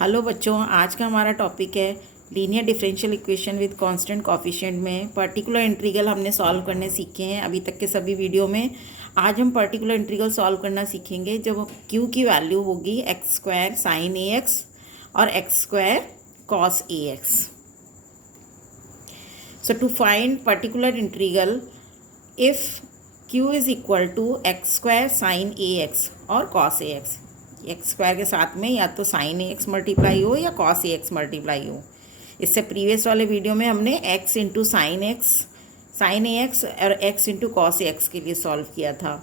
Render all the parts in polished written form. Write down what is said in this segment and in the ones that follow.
Hello बच्चों, आज का हमारा टॉपिक है linear differential equation with constant coefficient में पर्टिकुलर इंटीग्रल हमने सॉल्व करने सीखे हैं अभी तक के सभी वीडियो में। आज हम पर्टिकुलर इंटीग्रल सॉल्व करना सीखेंगे जब q की वैल्यू होगी एक्स स्क्वायर साइन ए एक्स और x square cos A x. So to find particular integral if q is equal to x square sine A x और कॉस ए एक्स, एक्स स्क्वायर के साथ में या तो साइन ए x multiply हो या cos A x multiply हो। इससे प्रीवियस वाले वीडियो में हमने एक्स इंटू साइन ए एक्स और x into cos A x के लिए सॉल्व किया था।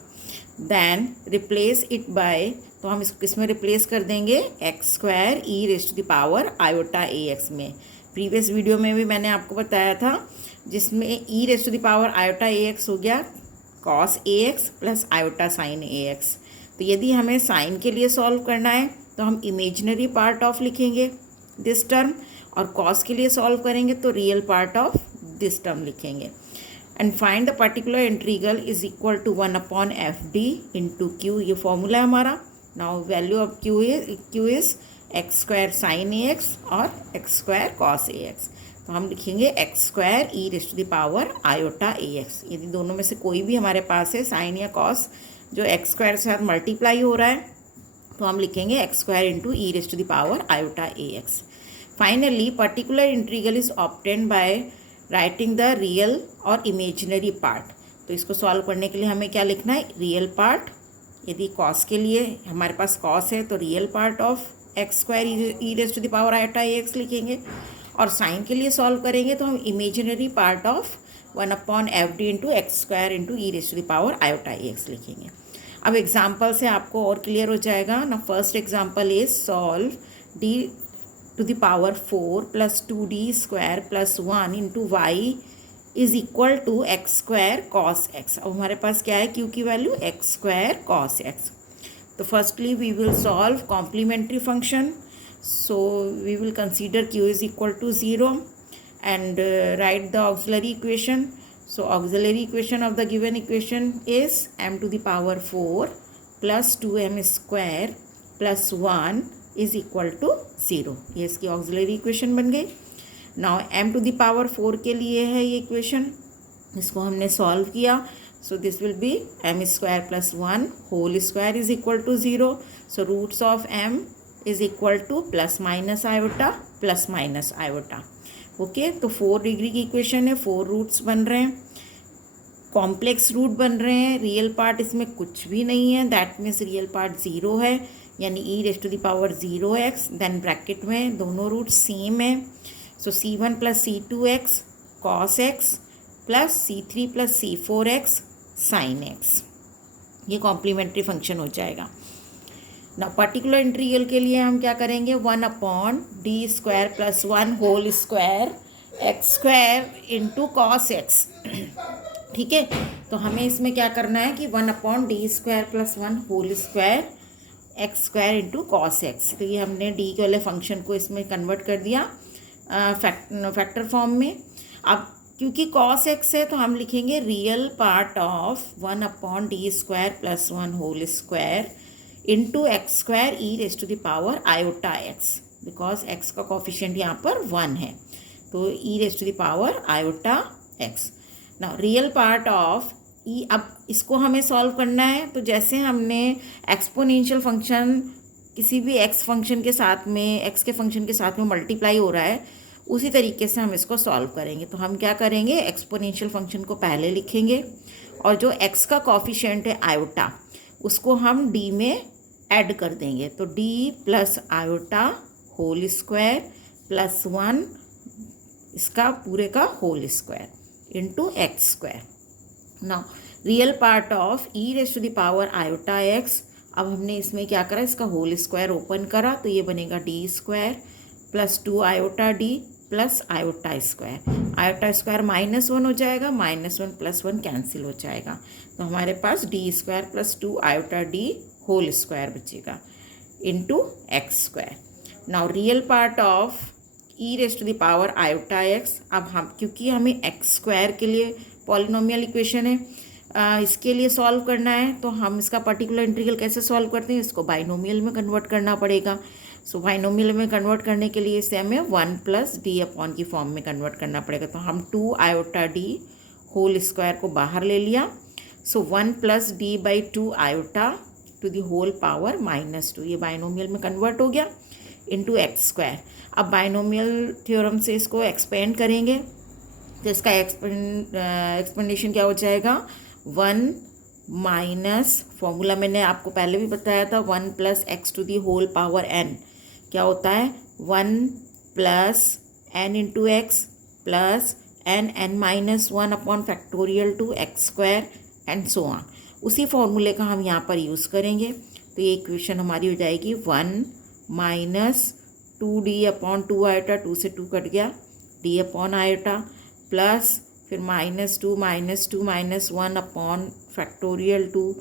देन रिप्लेस इट बाय, तो हम इसको किस में रिप्लेस कर देंगे, x square E raise to the power iota A x में। प्रीवियस वीडियो में भी मैंने आपको बताया था जिसमें e raise to the power iota A x हो गया कॉस ए एक्स प्लस आयोटा साइन ए एक्स। तो यदि हमें साइन के लिए सॉल्व करना है तो हम इमेजिनरी पार्ट ऑफ लिखेंगे दिस टर्म, और कॉस के लिए सॉल्व करेंगे तो real part of this term लिखेंगे। And find the particular integral is equal to 1/fd into Q, ये फॉर्मूला है हमारा। Now value of Q is X square sine A x और एक्स स्क्वायर कॉस ए x. तो हम लिखेंगे x square E raise to the power iota A X. यदि दोनों में से कोई भी हमारे पास है साइन या कॉस जो एक्स स्क्वायर के साथ मल्टीप्लाई हो रहा है, तो हम लिखेंगे x square into e raise to the power iota A x. Finally particular integral is obtained by writing the real और इमेजिनरी पार्ट। तो इसको सॉल्व करने के लिए हमें क्या लिखना है, रियल पार्ट। यदि कॉस के लिए हमारे पास कॉस है तो real part of x square E raise to the power iota A x लिखेंगे, और साइन के लिए सॉल्व करेंगे तो हम imaginary part of 1/fd into x square into e raise to the power iota A x लिखेंगे। अब example से आपको और क्लियर हो जाएगा ना। First example is solve d to the power 4 plus 2d square plus 1 into Y is equal to x square cos X. अब हमारे पास क्या है, क्यू की value X square cos x. तो firstly we will solve complementary function, so we will consider q is equal to 0 and write the auxiliary equation. So auxiliary equation of the given equation is m to the power 4 plus 2m square plus 1 is equal to 0। ये इसकी auxiliary equation बन गई। Now m to the power 4 के लिए है ये equation, इसको हमने solve किया। So this will be m square plus 1 whole square is equal to 0। So roots of m is equal to plus minus iota। Okay तो 4 डिग्री की equation है, 4 रूट्स बन रहे हैं, कॉम्प्लेक्स रूट बन रहे हैं, रियल पार्ट इसमें कुछ भी नहीं है, दैट मीन्स रियल पार्ट 0 है, यानी e raise to the power 0x। Then bracket में दोनों रूट सेम है, so c1 plus c2x cos x plus c3 plus c4x sine x. ये कॉम्प्लीमेंट्री फंक्शन हो जाएगा ना। पर्टिकुलर इंटीग्रल के लिए हम क्या करेंगे, 1/d square plus 1 whole square x square into cos x. ठीक है, तो हमें इसमें क्या करना है कि 1/d square plus 1 whole square x square into cos x. तो ये हमने डी के वाले फंक्शन को इसमें कन्वर्ट कर दिया फैक्टर फॉर्म में। अब क्योंकि कॉस एक्स है तो हम लिखेंगे real part of 1/d square plus 1 whole square into x square E raise to the power iota x, because x का कॉफिशिएंट यहाँ पर 1 है, तो e raise to the power iota x. ना रियल पार्ट ऑफ ई, अब इसको हमें solve करना है तो जैसे हमने एक्सपोनेंशियल फंक्शन किसी भी एक्स फंक्शन के साथ में, एक्स के फंक्शन के साथ में मल्टीप्लाई हो रहा है, उसी तरीके से हम इसको सॉल्व करेंगे। तो हम क्या करेंगे, एक्सपोनेंशियल फंक्शन को पहले लिखेंगे और जो एक्स का कॉफिशिएंट है आयोटा उसको हम डी में ऐड कर देंगे। तो d plus iota whole square plus 1 इसका पूरे का whole square into x square. Now real part of E raise to the power iota x. अब हमने इसमें क्या करा, इसका होल स्क्वायर ओपन करा तो ये बनेगा d square plus 2 iota d plus iota square. Iota square -1 हो जाएगा, -1 प्लस 1 कैंसिल हो जाएगा, तो हमारे पास d square plus 2 iota d whole square बचेगा into x square. Now real part of E raise to the power iota x. अब हम क्योंकि हमें एक्स स्क्वायर के लिए पॉलिनोमियल इक्वेशन है, इसके लिए सॉल्व करना है, तो हम इसका पर्टिकुलर इंटीग्रल कैसे सॉल्व करते हैं, इसको बाइनोमियल में कन्वर्ट करना पड़ेगा। सो बाइनोमियल में कन्वर्ट करने के लिए इसे हमें 1 प्लस डी अपॉन की फॉर्म में कन्वर्ट करना पड़ेगा। तो हम 2 आयोटा डी होल स्क्वायर को बाहर ले लिया। So 1 plus d by 2 iota to the whole power -2, ये बाइनोमियल में कन्वर्ट हो गया इंटू एक्स स्क्वायर। अब बाइनोमियल थ्योरम से इसको एक्सपेंड करेंगे तो इसका एक्सपेंडेशन क्या हो जाएगा, 1 माइनस, फॉर्मूला मैंने आपको पहले भी बताया था, 1 plus x to the whole power n क्या होता है, 1 plus n into x plus n minus 1 upon factorial two x square and so on. उसी फॉर्मूले का हम यहाँ पर यूज़ करेंगे। तो ये इक्वेशन हमारी हो जाएगी 1 माइनस 2d अपॉन 2 आयोटा, 2 से 2 कट गया, d अपॉन आयोटा प्लस फिर -2 minus 1 upon factorial two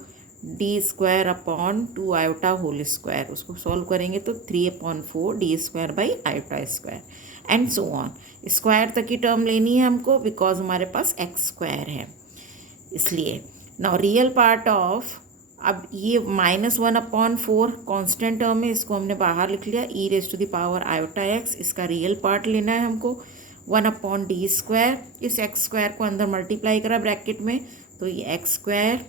d square upon 2 iota whole square. उसको सॉल्व करेंगे तो 3/4 d square by iota square and so on. Square तक की टर्म लेनी है हमको बिकॉज हमारे पास एक्स स्क्वायर है, इसलिए नाउ रियल पार्ट ऑफ, अब ये -1/4 कांस्टेंट टर्म है, इसको हमने बाहर लिख लिया, E raise to the power iota X. इसका रियल पार्ट लेना है हमको 1/d स्क्वायर। इस एक्स स्क्वायर को अंदर मल्टीप्लाई करा ब्रैकेट में, तो ये एक्स स्क्वायर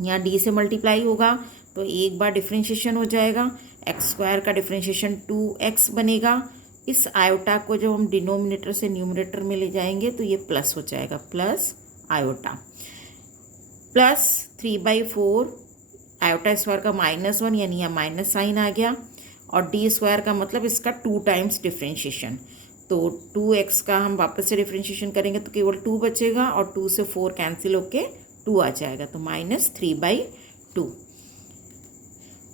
यहाँ डी से मल्टीप्लाई होगा तो एक बार डिफ्रेंशिएशन हो जाएगा, एक्स स्क्वायर का डिफ्रेंशिएशन 2x बनेगा। इस आयोटा को जब हम डिनोमिनेटर से न्यूमरेटर में ले जाएंगे तो ये प्लस हो जाएगा, plus iota plus 3/4 iota square का -1 यानी यहाँ माइनस साइन आ गया, और डी स्क्वायर का मतलब इसका 2 टाइम्स डिफ्रेंशिएशन, तो 2x का हम वापस से डिफ्रेंशिएशन करेंगे तो केवल 2 बचेगा और 2 से 4 कैंसिल होके 2 आ जाएगा, तो -3/2।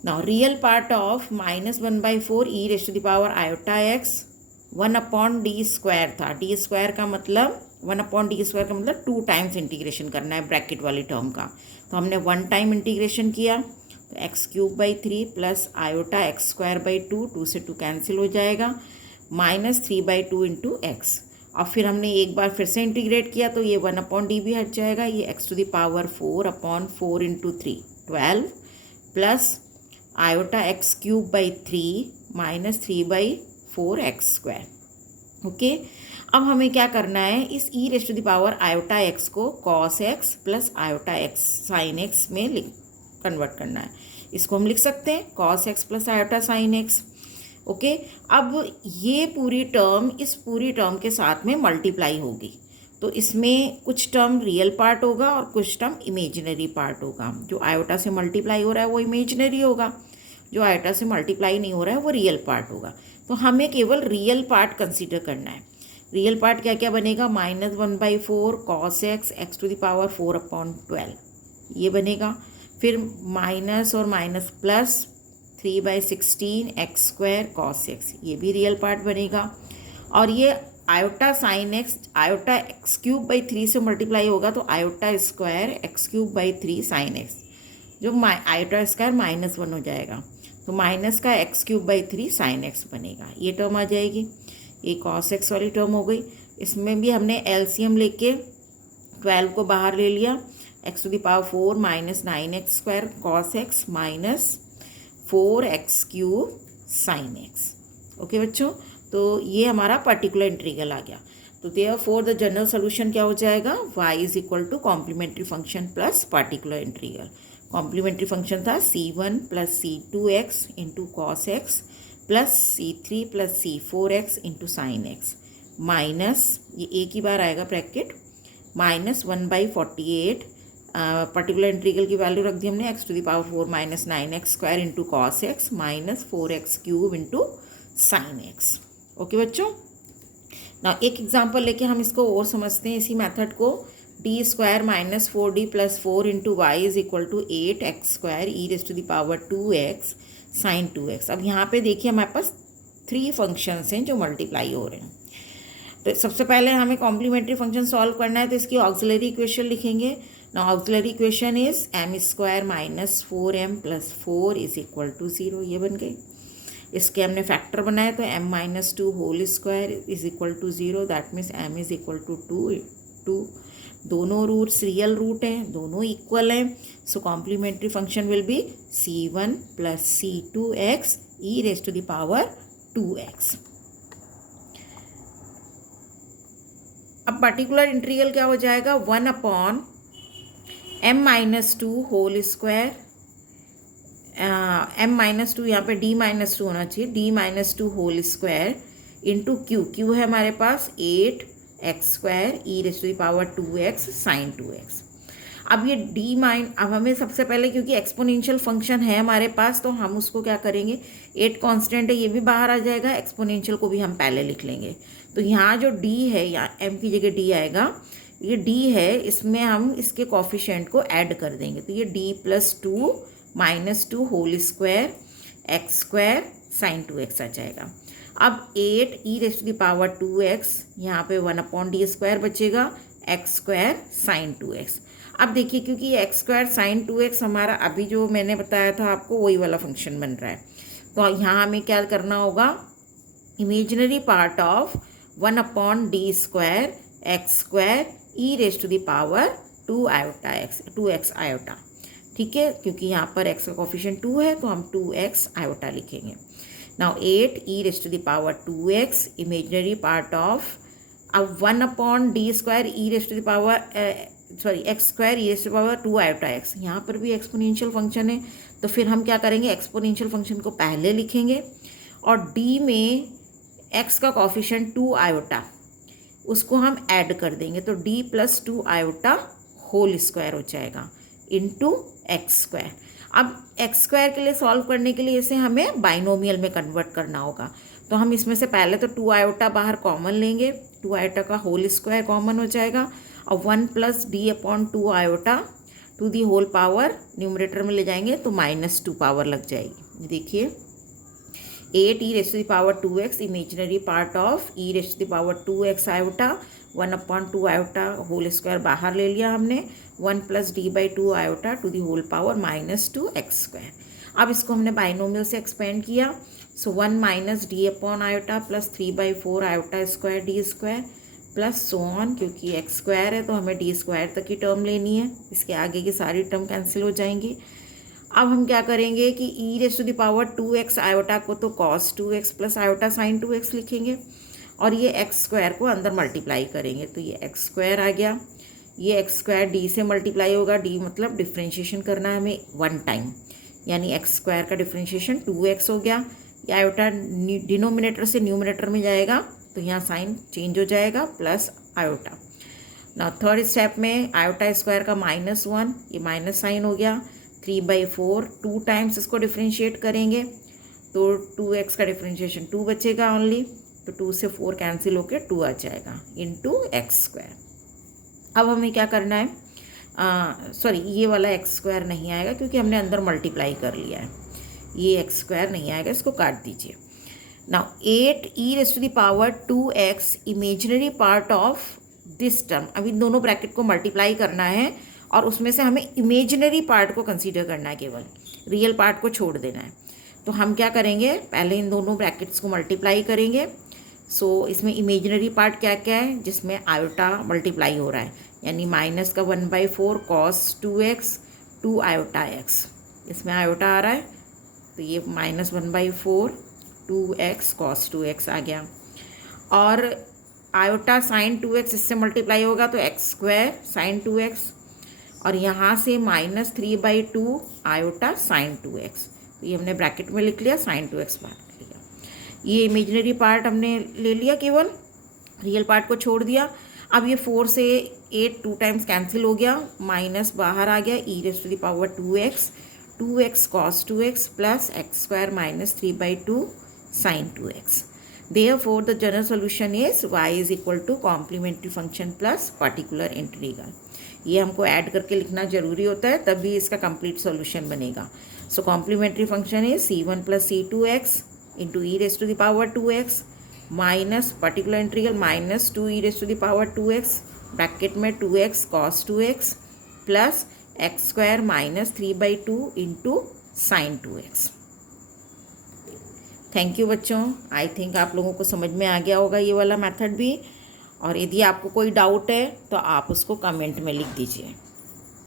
Now real part of -1/4 e raise to the power iota x 1/d square था, डी स्क्वायर का मतलब 1/d स्क्वायर का मतलब 2 टाइम्स इंटीग्रेशन करना है ब्रैकेट वाली टर्म का, तो हमने 1 टाइम इंटीग्रेशन किया तो x³/3 प्लस आयोटा x²/2, 2 से 2 कैंसिल हो जाएगा, -3/2 इंटू एक्स। और फिर हमने एक बार फिर से इंटीग्रेट किया तो ये 1/d भी हट जाएगा, ये x to the power 4/4 into 3 12 plus iota x³/3 -3/4 x²। Okay, अब हमें क्या करना है, इस E raise to the power iota X को cos x plus iota x sine x में कन्वर्ट करना है। इसको हम लिख सकते हैं cos x plus iota sine x। Okay, अब ये पूरी टर्म इस पूरी टर्म के साथ में मल्टीप्लाई होगी, तो इसमें कुछ टर्म रियल पार्ट होगा और कुछ टर्म इमेजिनरी पार्ट होगा। जो आयोटा से मल्टीप्लाई हो रहा है वो इमेजिनरी होगा, जो आयोटा से मल्टीप्लाई नहीं हो रहा है वो रियल पार्ट होगा। तो हमें केवल रियल पार्ट कंसीडर करना है। रियल पार्ट क्या क्या बनेगा, -1/4 cos x x to the power 4/12 ये बनेगा, फिर माइनस और minus plus 3/16 x² cos x ये भी रियल पार्ट बनेगा, और ये iota sine x iota x³/3 से मल्टीप्लाई होगा तो iota square x³/3 sine x, जो आयोटा स्क्वायर -1 हो जाएगा तो माइनस का x³/3 साइन x बनेगा, ये टर्म आ जाएगी। ये cos x वाली टर्म हो गई। इसमें भी हमने एलसीएम लेके 12 को बाहर ले लिया, x to the power 4 -9x² cos x -4x³ sine x। Okay बच्चों, तो ये हमारा पर्टिकुलर इंटीग्रल आ गया। तो देयरफॉर द जनरल सोल्यूशन क्या हो जाएगा, y = complementary function plus particular integral. Complementary function था c1 + c2x into cos x plus c3 + c4x into sine x minus, ये एक ही बार आएगा ब्रैकेट, -1/48 पर्टिकुलर इंटीग्रल की वैल्यू रख दी हमने x to the power 4 -9x² into cos x -4x³ into sine x। Okay बच्चों, ना एक एग्जांपल लेके हम इसको और समझते हैं इसी मेथड को। d² - 4d + 4 into y = 8x² e raise to the power 2x sine 2x। अब यहाँ पे देखिए हमारे पास 3 फंक्शंस हैं जो मल्टीप्लाई हो रहे हैं। तो सबसे पहले हमें कॉम्प्लीमेंट्री फंक्शन सॉल्व करना है, तो इसकी ऑक्सिलरी इक्वेशन लिखेंगे ना। Auxiliary equation is m² - 4m + 4 = 0, ये बन गई। इसके हमने फैक्टर बनाए तो m - 2 whole square = 0, that means m = 2। दोनों रूट्स रियल रूट हैं, दोनों इक्वल हैं, so complementary function will be c1 + c2x E raise to the power 2x। अब पर्टिकुलर इंटीग्रल क्या हो जाएगा, 1/m-2 होल स्क्वायर, m-2 यहाँ पे d-2 होना चाहिए, d-2 whole square into Q है हमारे पास 8x² e raise to the power 2x sine 2x। अब ये अब हमें सबसे पहले, क्योंकि एक्सपोनेंशियल फंक्शन है हमारे पास, तो हम उसको क्या करेंगे, 8 कांस्टेंट है ये भी बाहर आ जाएगा, एक्सपोनेंशियल को भी हम पहले लिख लेंगे। तो यहाँ जो d है, यहाँ m की जगह d आएगा, ये d है, इसमें हम इसके कोफिशिएंट को ऐड कर देंगे, तो ये d+2 -2 whole square x² sign 2x आ जाएगा। अब 8 ई raise to the power 2x, यहाँ पे 1/d² बचेगा, x² साइन 2x। अब देखिए, क्योंकि ये x² साइन 2x हमारा अभी जो मैंने बताया था आपको वही वाला फंक्शन बन रहा है, तो यहाँ हमें क्या करना होगा, imaginary part of 1/d² x² e raise to the power 2x iota. ठीक है, क्योंकि यहाँ पर x का कोफिशिएंट 2 है तो हम 2x आयोटा लिखेंगे। Now 8 E raise to the power 2x imaginary part of, अब 1/d² e raise to the power x² e raise to the power 2 iota x, यहाँ पर भी एक्सपोनेंशियल फंक्शन है, तो फिर हम क्या करेंगे, एक्सपोनेंशियल फंक्शन को पहले लिखेंगे और d में x का कोफिशिएंट 2 आयोटा, उसको हम ऐड कर देंगे, तो d+2 आयोटा होल स्क्वायर हो जाएगा इंटू x²। अब x² के लिए सॉल्व करने के लिए इसे हमें बाइनोमियल में कन्वर्ट करना होगा, तो हम इसमें से पहले तो 2 आयोटा बाहर कॉमन लेंगे, 2 आयोटा का होल स्क्वायर कॉमन हो जाएगा, और 1+d/2 iota to the whole power numerator में ले जाएंगे तो -2 पावर लग जाएगी। देखिए 8 ई raise to the power 2x imaginary part of E raise to the power 2x iota, 1/2 iota whole square बाहर ले लिया हमने, 1+d/2 iota to the whole power -2 x²। अब इसको हमने बाइनोमियल से एक्सपेंड किया, so 1 - d/ iota plus 3/4 iota square d² plus so on, क्योंकि x² है तो हमें d² तक की टर्म लेनी है, इसके आगे की सारी टर्म कैंसिल हो जाएंगी। अब हम क्या करेंगे कि E raise to the power 2x iota को तो cos 2x plus iota sign 2x लिखेंगे, और ये x² को अंदर मल्टीप्लाई करेंगे, तो ये x² आ गया, ये x² d से मल्टीप्लाई होगा, d मतलब डिफ्रेंशिएशन करना है हमें 1 टाइम, यानी x² का डिफ्रेंशिएशन 2x हो गया, ये आयोटा डिनोमिनेटर से न्यूमिनेटर में जाएगा, तो यहाँ साइन चेंज हो जाएगा प्लस आयोटा। ना थर्ड स्टेप में आयोटा स्क्वायर का -1, ये माइनस साइन हो गया, 3/4 2 टाइम्स इसको डिफ्रेंशिएट करेंगे तो 2x का डिफ्रेंशिएशन 2 बचेगा ओनली, तो 2 से 4 कैंसिल होकर 2 आ जाएगा इंटू x²। अब हमें क्या करना है, सॉरी ये वाला x² नहीं आएगा क्योंकि हमने अंदर मल्टीप्लाई कर लिया है, ये x² नहीं आएगा, इसको काट दीजिए। Now 8 E raise to the power 2x imaginary part of this term, अभी दोनों ब्रैकेट को मल्टीप्लाई करना है और उसमें से हमें इमेजिनरी पार्ट को कंसीडर करना है, केवल रियल पार्ट को छोड़ देना है। तो हम क्या करेंगे, पहले इन दोनों ब्रैकेट्स को मल्टीप्लाई करेंगे। सो इसमें इमेजिनरी पार्ट क्या क्या है, जिसमें आयोटा मल्टीप्लाई हो रहा है, यानी माइनस का 1/4 cos 2x 2 आयोटा x, इसमें आयोटा आ रहा है तो ये -1/4 2x cos 2x आ गया, और आयोटा साइन 2x इससे मल्टीप्लाई होगा तो x² साइन 2x, और यहाँ से -3/2 आयोटा साइन 2x, तो ये हमने ब्रैकेट में लिख लिया, साइन 2x बाहर लिया। ये इमेजिनरी पार्ट हमने ले लिया, केवल रियल पार्ट को छोड़ दिया। अब ये 4 से 8 2 टाइम्स कैंसिल हो गया, माइनस बाहर आ गया, E raise to the power 2x cos 2x plus x² -3/2 sine 2x। Therefore the general solution is y is equal to complementary function plus particular integral। ये हमको ऐड करके लिखना जरूरी होता है, तभी इसका कंप्लीट सॉल्यूशन बनेगा। So complementary function is c1 + c2x into E raise to the power 2x minus particular integral -2 E raise to the power 2x bracket में 2x cos 2x plus x² -3/2 into sine 2x। Thank you बच्चों, I think आप लोगों को समझ में आ गया होगा ये वाला मेथड भी, और यदि आपको कोई डाउट है तो आप उसको कमेंट में लिख दीजिए।